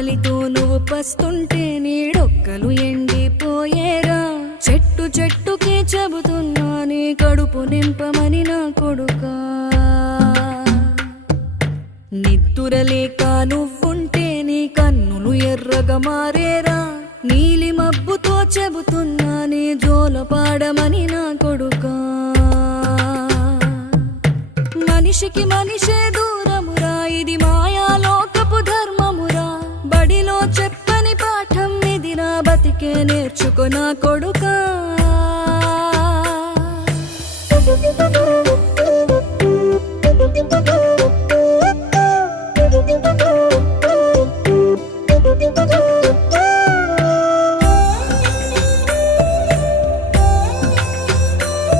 ఆకలితో నువ్వు పస్తుంటే నీడొక్కలు ఎండిపోయేరా చెట్టు చెట్టుకే చెబుతున్నా నీ కడుపు నింపమని నా కొడుకా నిద్దురలేక నువ్వుంటే నీ కన్నులు ఎర్రగా మారేరా నీలి మబ్బుతో చెబుతున్నా నీ జోలపాడమని నా కొడుకా మనిషికి మనిషే దూరమురా ఇది మాయాలోకపు ధర్మమురా బడిలో చెప్పని పాఠం ఇది నా బతికే నేర్చుకో నా కొడుకా